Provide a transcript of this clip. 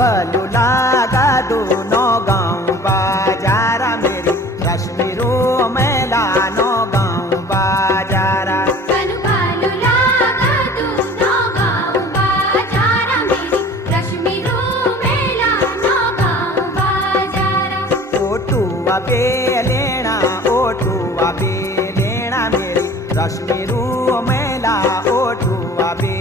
बलू लागा दोनों गाँव बाजारा मेरी रश्मि रो मेला नो गाँव बाजारा। कनु बालू लागा दोनों गाँव बाजारा मेरी रश्मि रो मेला नो गाँव बाजारा। ओटुआ पे लेना मेरी रश्मि रो मेला ओटुआ पे